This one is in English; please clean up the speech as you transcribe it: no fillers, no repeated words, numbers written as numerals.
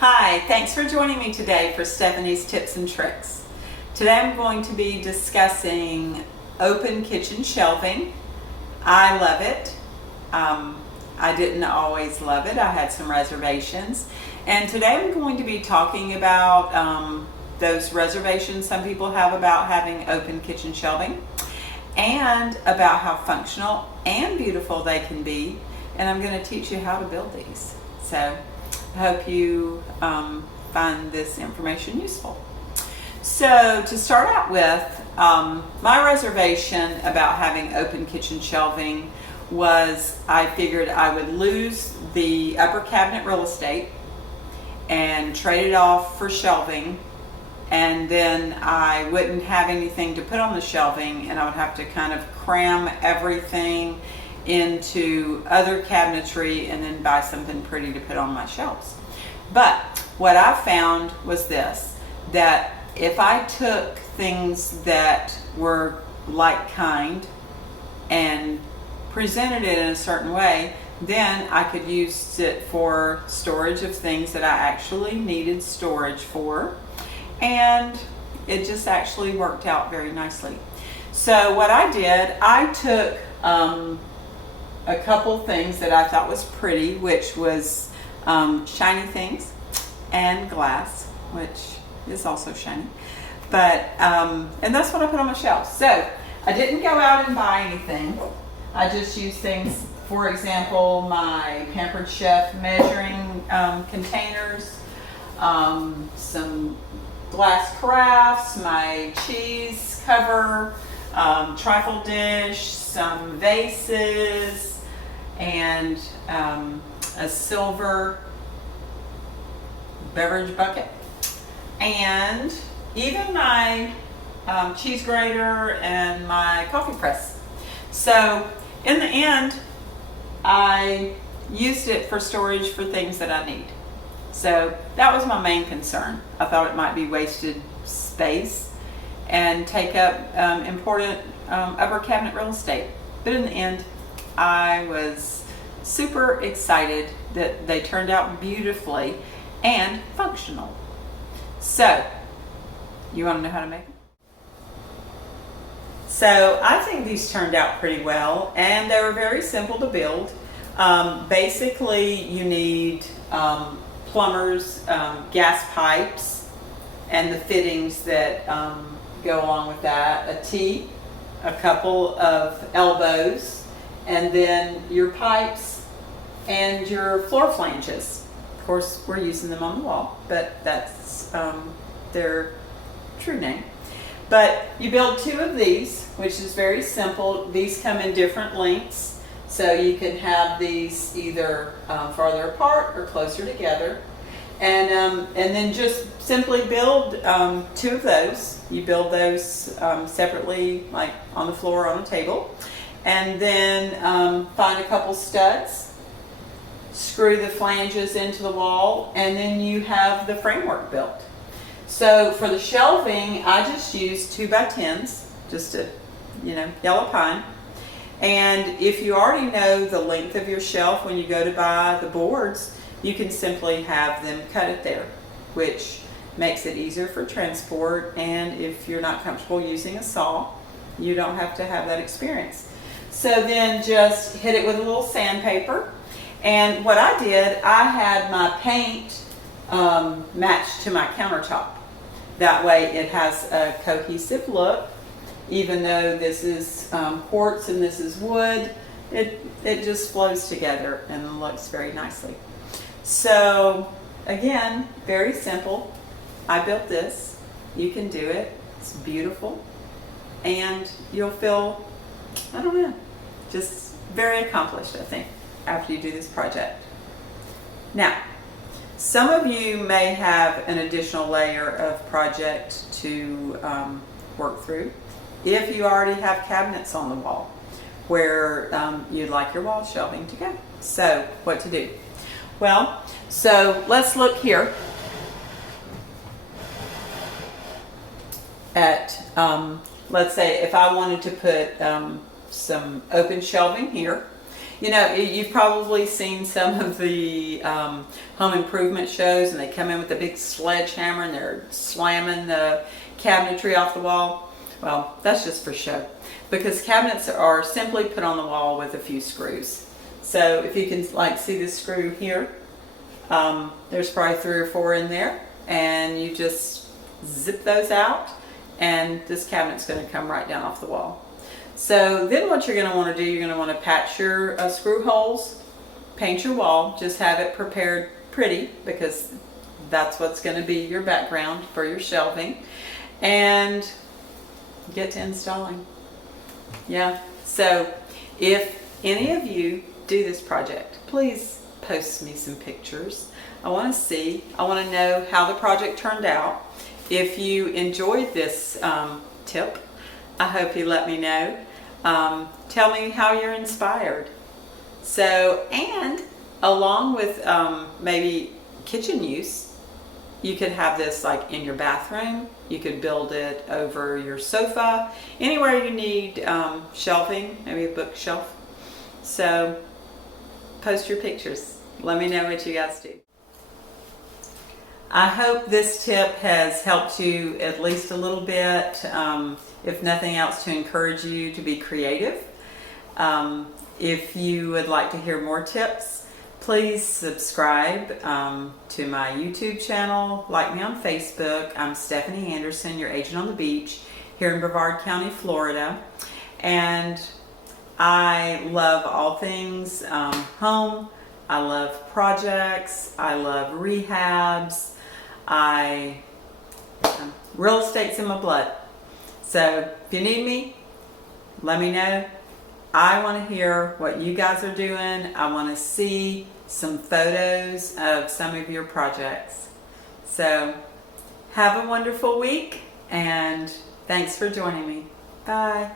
Hi, thanks for joining me today for Stephanie's Tips and Tricks. Today I'm going to be discussing open kitchen shelving. I love it. I didn't always love it. I had some reservations. And today I'm going to be talking about those reservations some people have about having open kitchen shelving, and about how functional and beautiful they can be. And I'm going to teach you how to build these. So I hope you find this information useful. So to start out with, my reservation about having open kitchen shelving was I figured I would lose the upper cabinet real estate and trade it off for shelving, and then I wouldn't have anything to put on the shelving, and I would have to kind of cram everything into other cabinetry and then buy something pretty to put on my shelves. But what I found was this, that if I took things that were like kind and presented it in a certain way, then I could use it for storage of things that I actually needed storage for, and it just actually worked out very nicely. So what I did, I took a couple things that I thought was pretty, which was shiny things and glass, which is also shiny. But and that's what I put on my shelf. So I didn't go out and buy anything. I just used things, for example, my Pampered Chef measuring containers, some glass carafes, my cheese cover, trifle dish, some vases, and a silver beverage bucket, and even my cheese grater and my coffee press. So in the end, I used it for storage for things that I need. So that was my main concern. I thought it might be wasted space and take up important upper cabinet real estate. But in the end, I was super excited that they turned out beautifully and functional. So, you want to know how to make them? So, I think these turned out pretty well, and they were very simple to build. Basically, you need plumbers, gas pipes, and the fittings that go along with that, a T, a couple of elbows, and then your pipes and your floor flanges. Of course, we're using them on the wall, but that's their true name. But you build two of these, which is very simple. These come in different lengths, so you can have these either farther apart or closer together. And then just simply build two of those. You build those separately, like on the floor or on a table. And then find a couple studs, screw the flanges into the wall, and then you have the framework built. So for the shelving, I just used 2x10s, just a yellow pine. And if you already know the length of your shelf when you go to buy the boards, you can simply have them cut it there, which makes it easier for transport. And if you're not comfortable using a saw, you don't have to have that experience. So then just hit it with a little sandpaper. And what I did, I had my paint matched to my countertop. That way it has a cohesive look. Even though this is quartz and this is wood, it just flows together and looks very nicely. So again, very simple. I built this. You can do it. It's beautiful. And you'll feel, I don't know, just very accomplished, I think, after you do this project. Now, some of you may have an additional layer of project to work through if you already have cabinets on the wall where you'd like your wall shelving to go. So what to do? Well, so let's look here at, let's say if I wanted to put some open shelving here, You know, you've probably seen some of the home improvement shows, and they come in with a big sledgehammer and they're slamming the cabinetry off the wall. Well, that's just for show, because cabinets are simply put on the wall with a few screws. So if you can like see this screw here, there's probably 3 or 4 in there, and you just zip those out and this cabinet's going to come right down off the wall. So then what you're going to want to do, you're going to want to patch your screw holes, paint your wall, just have it prepared pretty, because that's what's going to be your background for your shelving, and get to installing. Yeah, so if any of you do this project, please post me some pictures. I want to see, I want to know how the project turned out. If you enjoyed this tip, I hope you let me know. Tell me how you're inspired. So, and along with maybe kitchen use, you could have this like in your bathroom. You could build it over your sofa, anywhere you need shelving, maybe a bookshelf. So post your pictures. Let me know what you guys do. I hope this tip has helped you at least a little bit, if nothing else, to encourage you to be creative. If you would like to hear more tips, please subscribe to my YouTube channel, like me on Facebook. I'm Stephanie Anderson, your agent on the beach here in Brevard County, Florida. And I love all things home. I love projects. I love rehabs. Real estate's in my blood. So if you need me, let me know. I want to hear what you guys are doing. I want to see some photos of some of your projects. So have a wonderful week, and thanks for joining me. Bye.